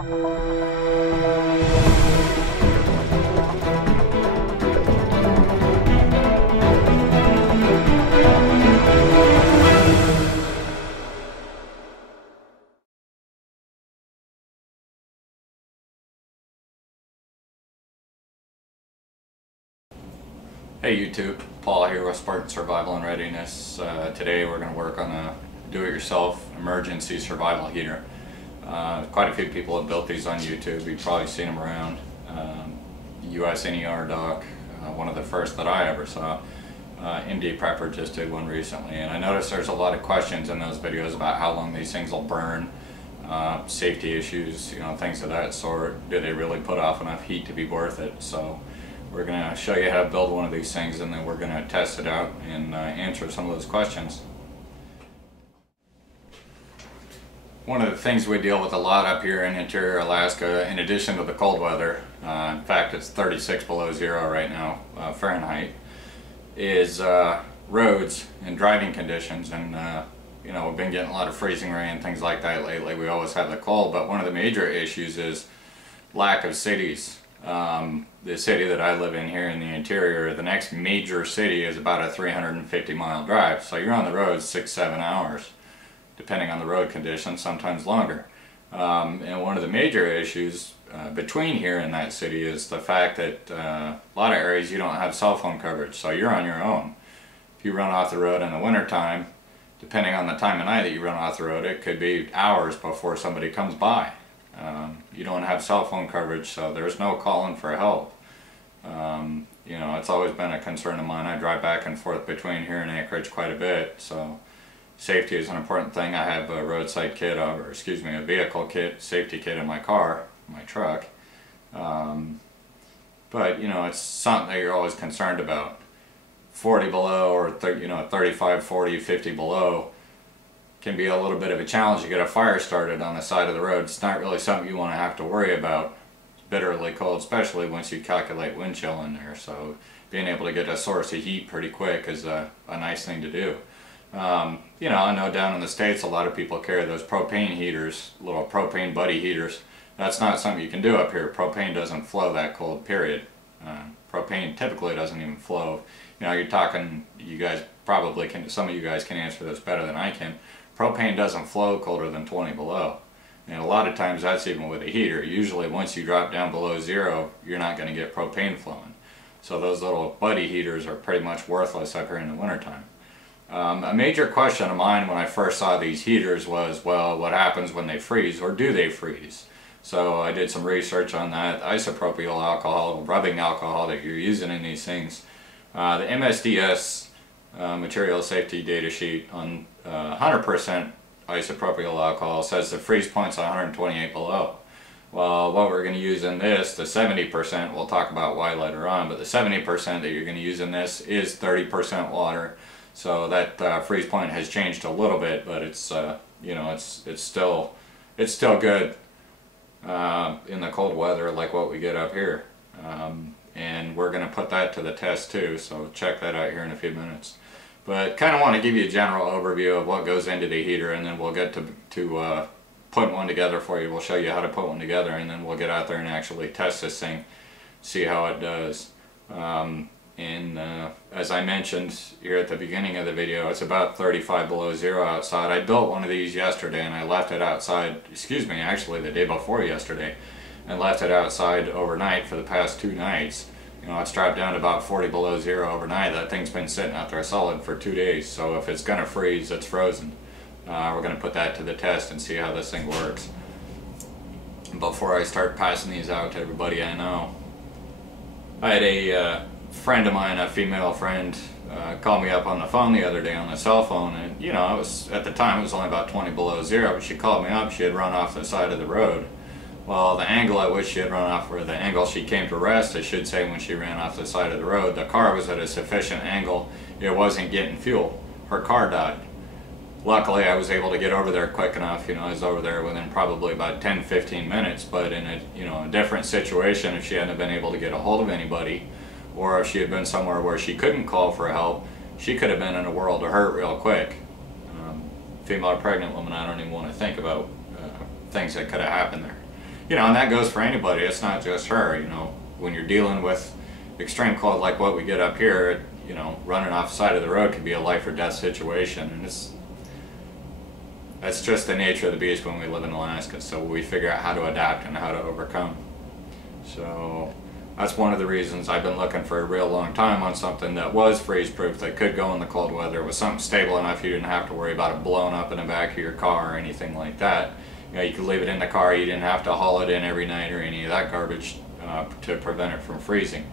Hey YouTube, Paul here with Spartan Survival and Readiness. Today we're going to work on a do-it-yourself emergency survival heater. Quite a few people have built these on YouTube. You've probably seen them around. US NER doc, one of the first that I ever saw. MD Prepper just did one recently, and I noticed there's a lot of questions in those videos about how long these things will burn, safety issues, things of that sort. Do they really put off enough heat to be worth it? So we're going to show you how to build one of these things, and then we're going to test it out and answer some of those questions. One of the things we deal with a lot up here in interior Alaska, in addition to the cold weather, in fact it's 36 below zero right now, Fahrenheit, is roads and driving conditions. And we've been getting a lot of freezing rain, things like that lately. We always have the cold, but one of the major issues is lack of cities. The city that I live in here in the interior, the next major city is about a 350-mile drive. So you're on the road 6-7 hours, depending on the road conditions, sometimes longer. And one of the major issues between here and that city is the fact that a lot of areas you don't have cell phone coverage, so you're on your own. If you run off the road in the wintertime, depending on the time of night that you run off the road, it could be hours before somebody comes by. You don't have cell phone coverage, so there's no calling for help. It's always been a concern of mine. I drive back and forth between here and Anchorage quite a bit, so safety is an important thing. I have a roadside kit, a vehicle kit, safety kit in my car, my truck. But it's something that you're always concerned about. 40 below or 35, 40, 50 below can be a little bit of a challenge to get a fire started on the side of the road. It's not really something you want to have to worry about. It's bitterly cold, especially once you calculate wind chill in there. So being able to get a source of heat pretty quick is a nice thing to do. I know down in the States a lot of people carry those propane heaters, little propane buddy heaters. That's not something you can do up here. Propane doesn't flow that cold, period. Propane typically doesn't even flow. You're talking, you guys probably can, some of you guys can answer this better than I can. Propane doesn't flow colder than 20 below. And a lot of times that's even with a heater. Usually once you drop down below zero, you're not going to get propane flowing. So those little buddy heaters are pretty much worthless up here in the wintertime. A major question of mine when I first saw these heaters was, well, what happens when they freeze, or do they freeze? So I did some research on that. Isopropyl alcohol, rubbing alcohol that you're using in these things. The MSDS material safety data sheet on 100% isopropyl alcohol says the freeze point's 128 below. Well, what we're going to use in this, the 70%, we'll talk about why later on, but the 70% that you're going to use in this is 30% water. So that freeze point has changed a little bit, but it's it's still good in the cold weather like what we get up here. And we're going to put that to the test too, so check that out here in a few minutes. But kind of want to give you a general overview of what goes into the heater, and then we'll get to putting one together for you. We'll show you how to put one together, and then we'll get out there and actually test this thing, see how it does. As I mentioned here at the beginning of the video, it's about 35 below zero outside. I built one of these yesterday and I left it outside, actually the day before yesterday, and left it outside overnight for the past 2 nights. It's dropped down to about 40 below zero overnight. That thing's been sitting out there solid for 2 days, so if it's going to freeze, it's frozen. We're going to put that to the test and see how this thing works. Before I start passing these out to everybody I know, I had a friend of mine, a female friend, called me up on the phone the other day on the cell phone, and at the time it was only about 20 below zero, but she called me up. She had run off the side of the road. Well, the angle at which she had run off, or the angle she came to rest, I should say, when she ran off the side of the road, the car was at a sufficient angle. It wasn't getting fuel. Her car died. Luckily, I was able to get over there quick enough. I was over there within probably about 10-15 minutes, but in a different situation, if she hadn't been able to get a hold of anybody, or if she had been somewhere where she couldn't call for help, she could have been in a world of hurt real quick. Female or pregnant woman, I don't even want to think about things that could have happened there. You know, and that goes for anybody. It's not just her. You know, when you're dealing with extreme cold like what we get up here, you know, running off the side of the road could be a life or death situation, and that's just the nature of the beast when we live in Alaska. So we figure out how to adapt and how to overcome. So that's one of the reasons I've been looking for a real long time on something that was freeze-proof, that could go in the cold weather. It was something stable enough you didn't have to worry about it blowing up in the back of your car or anything like that. You know, you could leave it in the car, you didn't have to haul it in every night or any of that garbage to prevent it from freezing.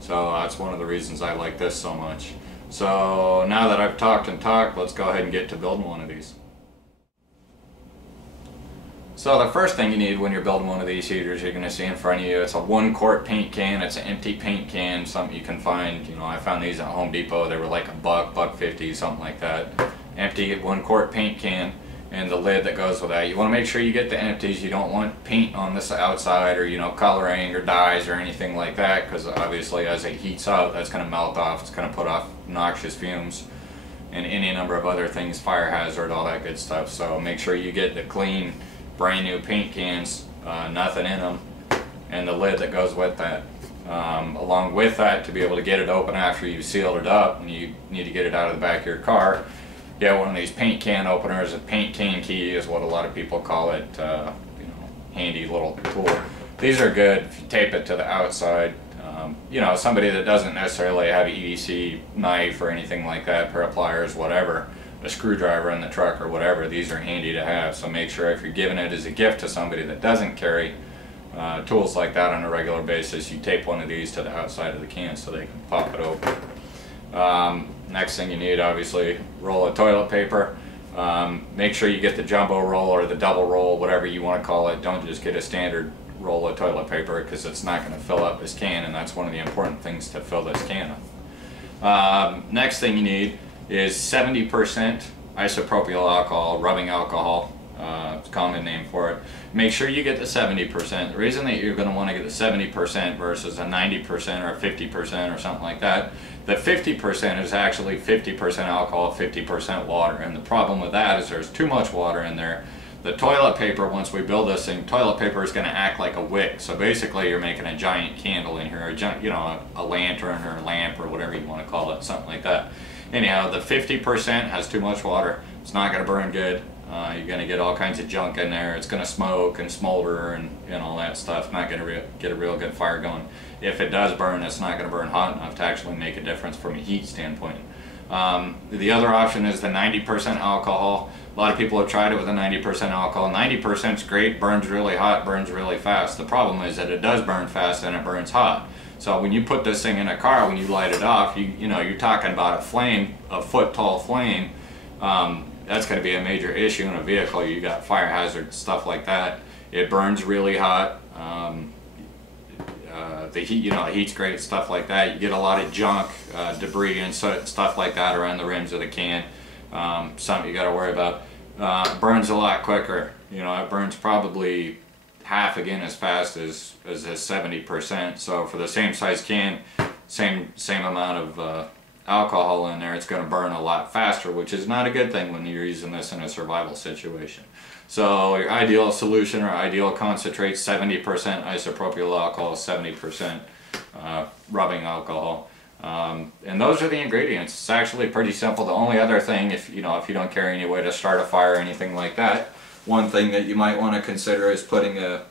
So that's one of the reasons I like this so much. So now that I've talked and talked, let's go ahead and get to building one of these. So the first thing you need when you're building one of these heaters, you're going to see in front of you, it's a 1-quart paint can. It's an empty paint can, something you can find. You know, I found these at Home Depot. They were like $1.50, something like that. Empty 1-quart paint can, and the lid that goes with that. You want to make sure you get the empties. You don't want paint on this outside, or, you know, coloring or dyes or anything like that, because obviously as it heats up, that's going to melt off. It's going to put off noxious fumes and any number of other things, fire hazard, all that good stuff. So make sure you get the clean, brand new paint cans, nothing in them, and the lid that goes with that. Along with that, to be able to get it open after you've sealed it up and you need to get it out of the back of your car, get one of these paint can openers. A paint can key is what a lot of people call it. You know, handy little tool. These are good if you tape it to the outside. You know, somebody that doesn't necessarily have an EDC knife or anything like that, pair of pliers, whatever, a screwdriver in the truck or whatever, these are handy to have. So make sure if you're giving it as a gift to somebody that doesn't carry tools like that on a regular basis, you tape one of these to the outside of the can so they can pop it open. Next thing you need, obviously, roll of toilet paper. Make sure you get the jumbo roll or the double roll, whatever you want to call it. Don't just get a standard roll of toilet paper, because it's not going to fill up this can, and that's one of the important things to fill this can up. Next thing you need is 70% isopropyl alcohol, rubbing alcohol. It's a common name for it. Make sure you get the 70%. The reason that you're going to want to get the 70% versus a 90% or a 50% or something like that, the 50% is actually 50% alcohol, 50% water. And the problem with that is there's too much water in there. The toilet paper, once we build this thing, toilet paper is going to act like a wick. So basically you're making a giant candle in here, you know, a lantern or a lamp or whatever you want to call it, something like that. Anyhow, the 50% has too much water. It's not going to burn good. You're going to get all kinds of junk in there. It's going to smoke and smolder and all that stuff. Not going to get a real good fire going. If it does burn, it's not going to burn hot enough to actually make a difference from a heat standpoint. The other option is the 90% alcohol. A lot of people have tried it with a 90% alcohol. 90% is great, burns really hot, burns really fast. The problem is that it does burn fast and it burns hot. So when you put this thing in a car, when you light it off, you know, you're talking about a flame, a foot-tall flame. That's going to be a major issue in a vehicle. You got fire hazard, stuff like that. It burns really hot. The heat, you know, the heat's great, stuff like that. You get a lot of junk, debris and stuff like that around the rims of the can. Something you got to worry about. Burns a lot quicker. You know, it burns probably half again as fast as 70%. So for the same size can, same amount of alcohol in there, it's going to burn a lot faster, which is not a good thing when you're using this in a survival situation. So your ideal solution or ideal concentrate, 70% isopropyl alcohol, 70% rubbing alcohol. And those are the ingredients. It's actually pretty simple. The only other thing, if you don't carry any way to start a fire or anything like that, one thing that you might want to consider is putting a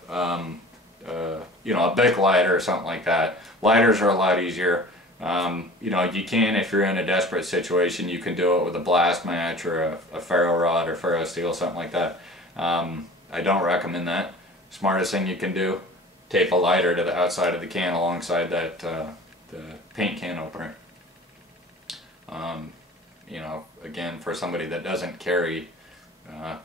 Bic lighter or something like that. Lighters are a lot easier. You know, you can, if you're in a desperate situation, you can do it with a blast match or a ferro rod or ferro steel, something like that. I don't recommend that. Smartest thing you can do, tape a lighter to the outside of the can alongside that the paint can opener. You know, again, for somebody that doesn't carry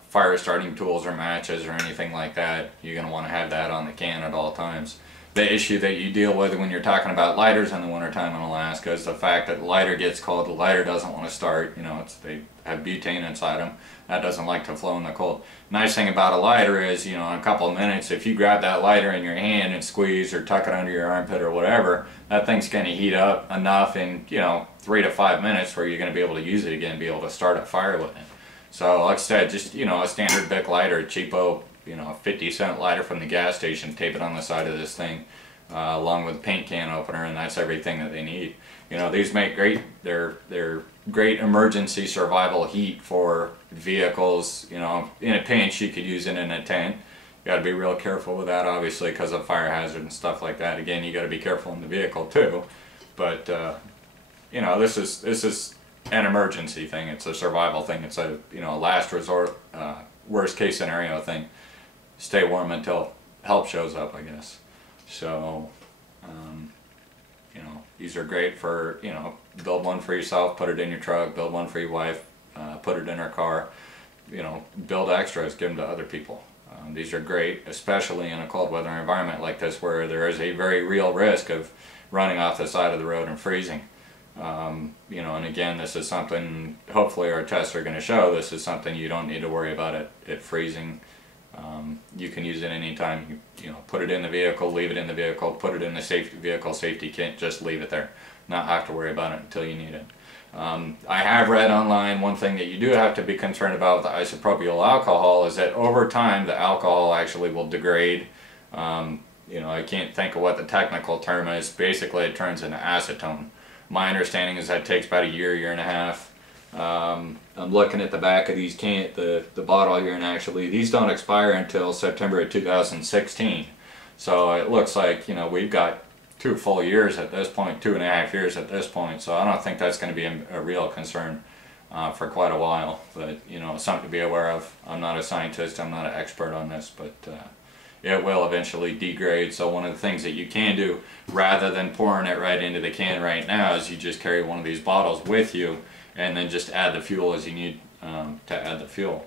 fire starting tools or matches or anything like that, you're going to want to have that on the can at all times. The issue that you deal with when you're talking about lighters in the wintertime in Alaska is the fact that the lighter gets cold, the lighter doesn't want to start. You know, they have butane inside them. That doesn't like to flow in the cold. Nice thing about a lighter is, you know, in a couple of minutes, if you grab that lighter in your hand and squeeze or tuck it under your armpit or whatever, that thing's going to heat up enough in, you know, 3 to 5 minutes where you're going to be able to use it again, be able to start a fire with it. So like I said, just, you know, a standard Bic lighter, cheapo you know, a 50-cent lighter from the gas station, tape it on the side of this thing, along with a paint can opener, and that's everything that they need. You know, these make great, they're great emergency survival heat for vehicles. You know, in a pinch you could use it in a tent. You got to be real careful with that, obviously, because of fire hazard and stuff like that. Again, you got to be careful in the vehicle too. But you know, this is an emergency thing. It's a survival thing. It's a, you know, a last resort, worst case scenario thing. Stay warm until help shows up, I guess. So you know, these are great for, you know, build one for yourself, put it in your truck, build one for your wife, put it in her car, you know, build extras, give them to other people. These are great, especially in a cold weather environment like this, where there is a very real risk of running off the side of the road and freezing. You know, and again, this is something, hopefully our tests are going to show, this is something you don't need to worry about it freezing. You can use it anytime. You know, put it in the vehicle, leave it in the vehicle, put it in the vehicle safety kit, just leave it there. Not have to worry about it until you need it. I have read online, one thing that you do have to be concerned about with the isopropyl alcohol is that over time the alcohol actually will degrade. You know, I can't think of what the technical term is. Basically it turns into acetone. My understanding is that takes about a year and a half. I'm looking at the back of these the bottle here, and actually these don't expire until September of 2016. So it looks like, you know, we've got 2 full years at this point, 2.5 years at this point. So I don't think that's going to be a real concern for quite a while. But, you know, something to be aware of. I'm not a scientist, I'm not an expert on this, but it will eventually degrade. So one of the things that you can do, rather than pouring it right into the can right now, is you just carry one of these bottles with you and then just add the fuel as you need to add the fuel.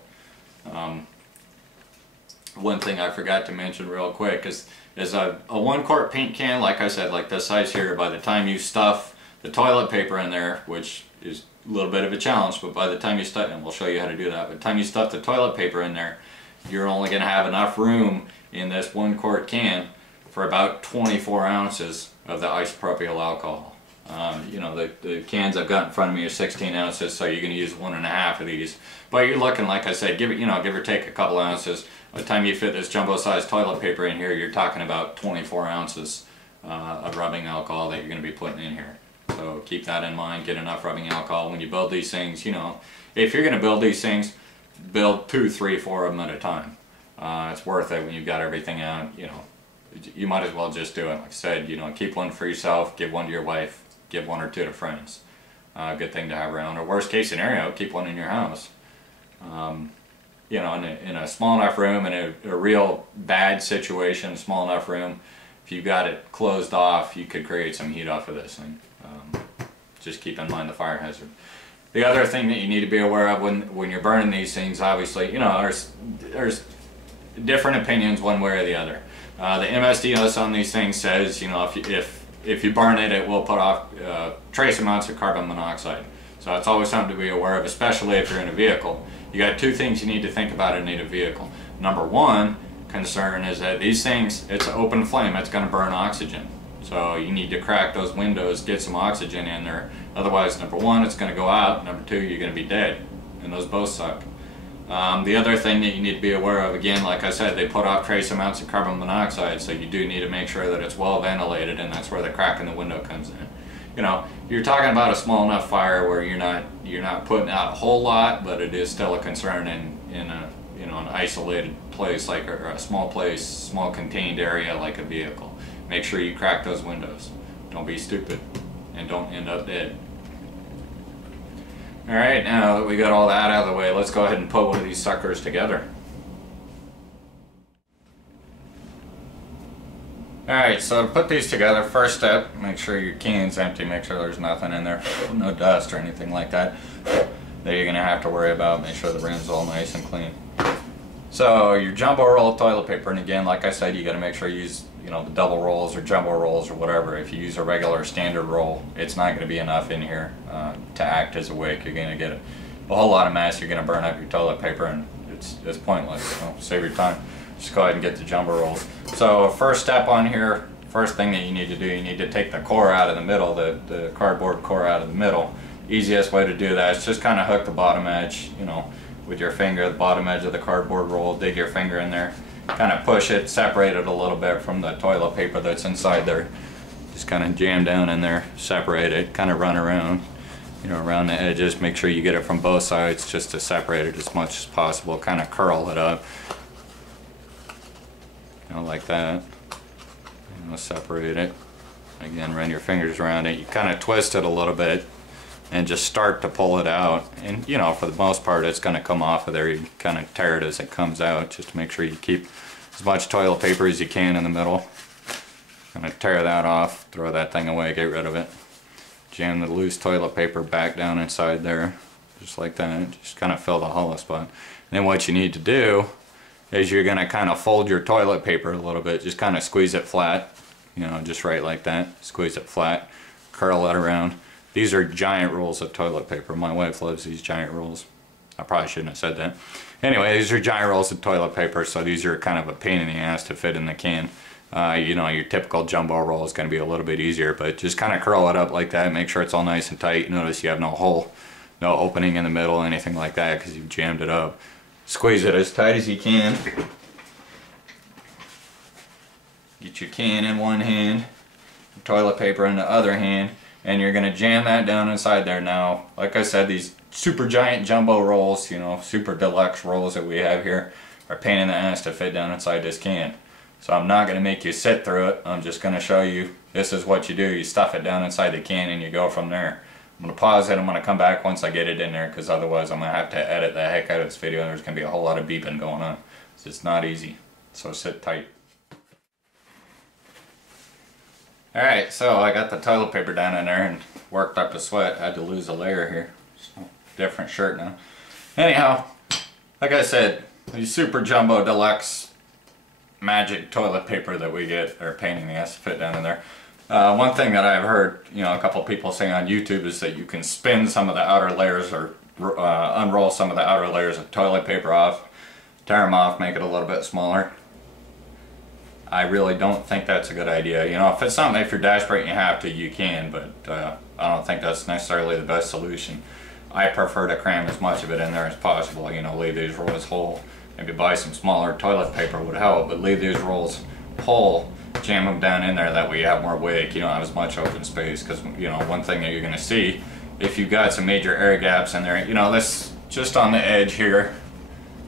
One thing I forgot to mention real quick is a 1 quart paint can, like I said, like this size here. By the time you stuff the toilet paper in there, which is a little bit of a challenge, but by the time you stuff, and we'll show you how to do that, by the time you stuff the toilet paper in there, you're only going to have enough room in this 1 quart can for about 24 ounces of the isopropyl alcohol. You know, the cans I've got in front of me are 16 ounces, so you're going to use 1.5 of these. But you're looking, like I said, give or take a couple ounces. By the time you fit this jumbo-sized toilet paper in here, you're talking about 24 ounces of rubbing alcohol that you're going to be putting in here. So keep that in mind. Get enough rubbing alcohol when you build these things. You know, if you're going to build these things, build 2, 3, 4 of them at a time. It's worth it when you've got everything out. You know, you might as well just do it. Like I said, you know, keep one for yourself, give one to your wife, give 1 or 2 to friends. Good thing to have around. Or worst case scenario, keep one in your house. You know, in a small enough room, in a real bad situation, small enough room, if you got it closed off, you could create some heat off of this thing. Just keep in mind the fire hazard. The other thing that you need to be aware of when you're burning these things, obviously, you know, there's different opinions one way or the other. The MSDS on these things says, you know, if you burn it, it will put off trace amounts of carbon monoxide. So that's always something to be aware of, especially if you're in a vehicle. You got 2 things you need to think about in a vehicle. Number 1 concern is that these things, it's an open flame, it's going to burn oxygen. So you need to crack those windows, get some oxygen in there. Otherwise, number 1, it's going to go out. Number 2, you're going to be dead. And those both suck. The other thing that you need to be aware of, again, like I said, they put off trace amounts of carbon monoxide, so you do need to make sure that it's well ventilated, and that's where the crack in the window comes in. You know, you're talking about a small enough fire where you're not putting out a whole lot, but it is still a concern in a, you know, an isolated place, like a small place, small contained area like a vehicle. Make sure you crack those windows. Don't be stupid and don't end up dead. Alright, now that we got all that out of the way, let's go ahead and put one of these suckers together. Alright, so to put these together, first step, make sure your can's empty, make sure there's nothing in there, no dust or anything like that that you're going to have to worry about. Make sure the rim's all nice and clean. So your jumbo roll of toilet paper, and again, like I said, you got to make sure you use, you know, the double rolls or jumbo rolls or whatever. If you use a regular standard roll, it's not going to be enough in here to act as a wick. You're going to get a whole lot of mess. You're going to burn up your toilet paper, and it's pointless. So save your time. Just go ahead and get the jumbo rolls. So first step on here, first thing that you need to do, you need to take the core out of the middle, the cardboard core out of the middle. Easiest way to do that is just kind of hook the bottom edge, you know, with your finger, the bottom edge of the cardboard roll, dig your finger in there, kind of push it, separate it a little bit from the toilet paper that's inside there. Just kind of jam down in there, separate it, kind of run around, you know, around the edges. Make sure you get it from both sides just to separate it as much as possible. Kind of curl it up, you know, like that. You know, separate it. Again, run your fingers around it. You kind of twist it a little bit and just start to pull it out. And, you know, for the most part, it's going to come off of there. You kind of tear it as it comes out, just to make sure you keep as much toilet paper as you can in the middle. Kind of tear that off, throw that thing away, get rid of it. Jam the loose toilet paper back down inside there, just like that. Just kind of fill the hollow spot. And then what you need to do is you're going to kind of fold your toilet paper a little bit. Just kind of squeeze it flat, you know, just right like that. Squeeze it flat, curl it around. These are giant rolls of toilet paper. My wife loves these giant rolls. I probably shouldn't have said that. Anyway, these are giant rolls of toilet paper, so these are kind of a pain in the ass to fit in the can. You know, your typical jumbo roll is going to be a little bit easier, but just kind of curl it up like that. Make sure it's all nice and tight. Notice you have no hole, no opening in the middle, anything like that, because you've jammed it up. Squeeze it as tight as you can. Get your can in one hand, your toilet paper in the other hand, and you're going to jam that down inside there. Now, like I said, these super giant jumbo rolls, you know, super deluxe rolls that we have here are a pain in the ass to fit down inside this can. So I'm not going to make you sit through it. I'm just going to show you this is what you do. You stuff it down inside the can and you go from there. I'm going to pause it. I'm going to come back once I get it in there, because otherwise I'm going to have to edit the heck out of this video. There's going to be a whole lot of beeping going on. It's just not easy. So sit tight. Alright, so I got the toilet paper down in there and worked up a sweat. I had to lose a layer here. So, different shirt now. Anyhow, like I said, these super jumbo deluxe magic toilet paper that we get are a pain in the ass to fit down in there. One thing that I've heard, you know, a couple people saying on YouTube is that you can spin some of the outer layers, or unroll some of the outer layers of toilet paper off, tear them off, make it a little bit smaller. I really don't think that's a good idea. You know, if it's something, if you're desperate and you have to, you can, but I don't think that's necessarily the best solution. I prefer to cram as much of it in there as possible, you know, leave these rolls whole. Maybe buy some smaller toilet paper would help, but leave these rolls whole, jam them down in there, that way you have more weight, you don't have as much open space. Because, you know, one thing that you're going to see, if you've got some major air gaps in there, you know, this just on the edge here,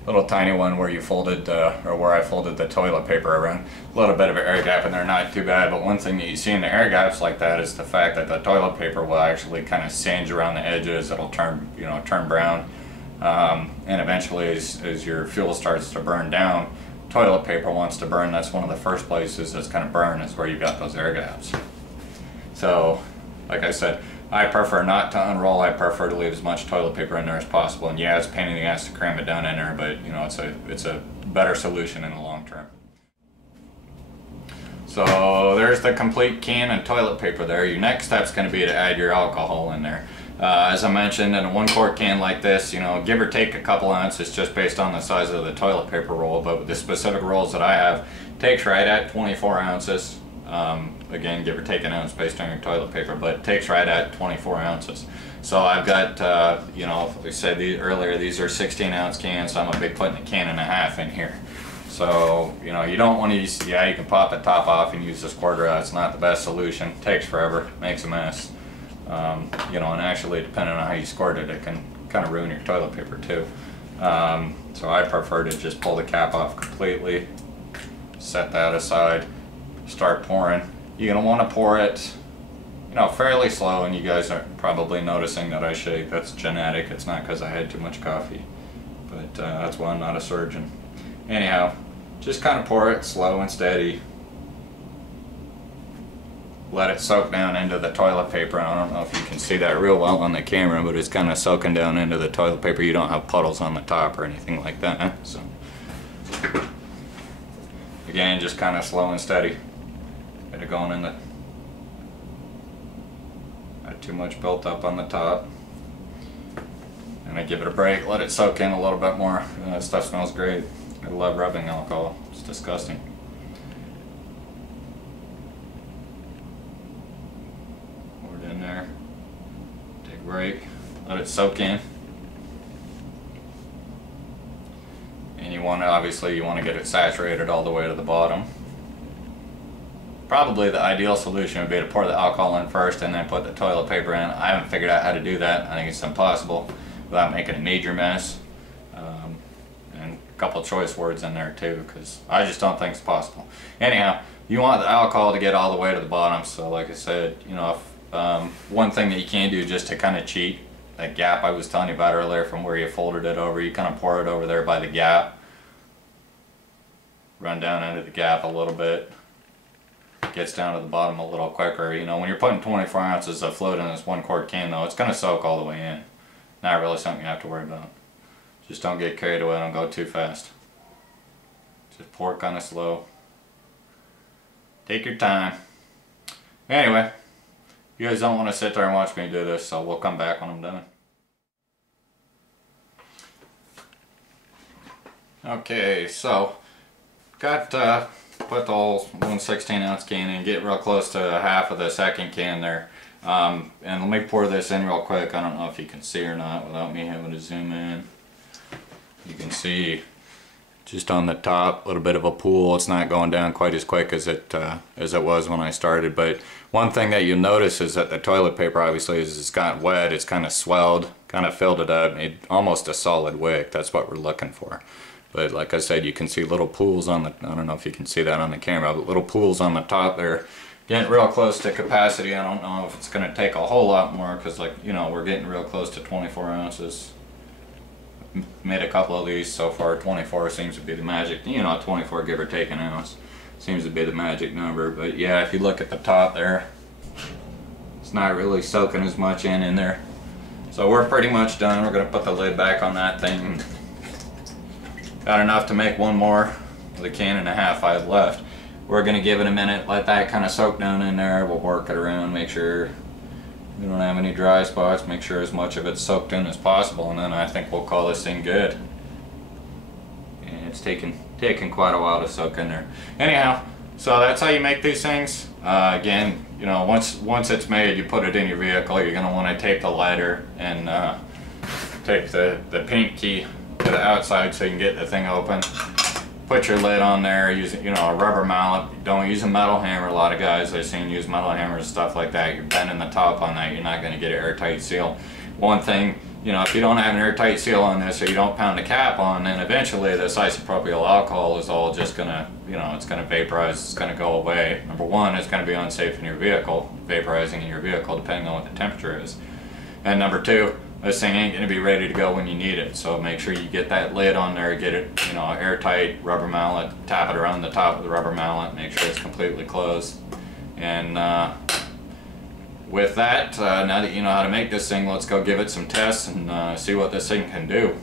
little tiny one where you folded, or where I folded the toilet paper around, a little bit of an air gap in there, not too bad. But one thing that you see in the air gaps like that is the fact that the toilet paper will actually kind of singe around the edges. It'll turn, you know, turn brown. And eventually as your fuel starts to burn down, toilet paper wants to burn. That's one of the first places that's going to burn, is where you got those air gaps. So, like I said, I prefer not to unroll. I prefer to leave as much toilet paper in there as possible. And yeah, it's a pain in the ass to cram it down in there, but you know, it's a better solution in the long term. So there's the complete can of toilet paper there. Your next step's going to be to add your alcohol in there. As I mentioned, in a 1-quart can like this, you know, give or take a couple ounces just based on the size of the toilet paper roll, but with the specific rolls that I have, takes right at 24 ounces. Again, give or take an ounce based on your toilet paper, but it takes right at 24 ounces. So I've got, you know, we said earlier, these are 16-ounce cans, so I'm a big putting a can and a half in here. So, you know, you don't want to use, yeah, you can pop the top off and use this quarter out. It's not the best solution. Takes forever, makes a mess. You know, and actually, depending on how you squirt it, it can kind of ruin your toilet paper too. So I prefer to just pull the cap off completely, set that aside, start pouring. You're going to want to pour it, you know, fairly slow, and you guys are probably noticing that I shake. That's genetic. It's not because I had too much coffee, but that's why I'm not a surgeon. Anyhow, just kind of pour it slow and steady. Let it soak down into the toilet paper. I don't know if you can see that real well on the camera, but it's kind of soaking down into the toilet paper. You don't have puddles on the top or anything like that. So again, just kind of slow and steady. Get it going in the, not too much built up on the top. And I give it a break, let it soak in a little bit more. That stuff smells great. I love rubbing alcohol. It's disgusting. Pour it in there. Take a break. Let it soak in. and you want to, obviously you want to get it saturated all the way to the bottom. Probably the ideal solution would be to pour the alcohol in first and then put the toilet paper in. I haven't figured out how to do that. I think it's impossible without making a major mess. And a couple choice words in there too, because I just don't think it's possible. Anyhow, you want the alcohol to get all the way to the bottom, so like I said, you know, if, one thing that you can do just to kind of cheat, that gap I was telling you about earlier from where you folded it over, you kind of pour it over there by the gap, run down into the gap a little bit, gets down to the bottom a little quicker. You know, when you're putting 24 ounces of fluid in this 1 quart can though, it's going to soak all the way in. Not really something you have to worry about. Just don't get carried away, don't go too fast. Just pour kind of slow. Take your time. Anyway, you guys don't want to sit there and watch me do this, so we'll come back when I'm done. Okay, so got put the whole 1/16 ounce can in, get real close to half of the second can there. And let me pour this in real quick. I don't know if you can see or not without me having to zoom in. You can see just on the top a little bit of a pool. It's not going down quite as quick as it was when I started, but one thing that you'll notice is that the toilet paper obviously as it's got wet, it's kind of swelled, kind of filled it up, made almost a solid wick. That's what we're looking for. But like I said, you can see little pools on the, I don't know if you can see that on the camera, but little pools on the top there. Getting real close to capacity. I don't know if it's going to take a whole lot more, because, like, you know, we're getting real close to 24 ounces. Made a couple of these so far. 24 seems to be the magic, you know, 24 give or take an ounce seems to be the magic number. But yeah, if you look at the top there, it's not really soaking as much in there. So we're pretty much done. We're going to put the lid back on that thing. Got enough to make one more with a can and a half I have left. We're going to give it a minute, let that kind of soak down in there. We'll work it around, make sure we don't have any dry spots, make sure as much of it's soaked in as possible, and then I think we'll call this thing good. And it's taken quite a while to soak in there. Anyhow, so that's how you make these things. Again, you know, once it's made, you put it in your vehicle. You're going to want to tape the lighter and tape the paint key to the outside so you can get the thing open. Put your lid on there, use, you know, a rubber mallet. Don't use a metal hammer. A lot of guys I've seen use metal hammers and stuff like that. You're bending the top on that, you're not going to get an airtight seal. One thing, you know, if you don't have an airtight seal on this, or you don't pound the cap on, then eventually this isopropyl alcohol is all just going to, you know, it's going to vaporize, it's going to go away. Number one, it's going to be unsafe in your vehicle, vaporizing in your vehicle depending on what the temperature is. And number two, this thing ain't going to be ready to go when you need it, so make sure you get that lid on there, get it, you know, airtight, rubber mallet, tap it around the top of the rubber mallet, make sure it's completely closed. And with that, now that you know how to make this thing, let's go give it some tests and see what this thing can do.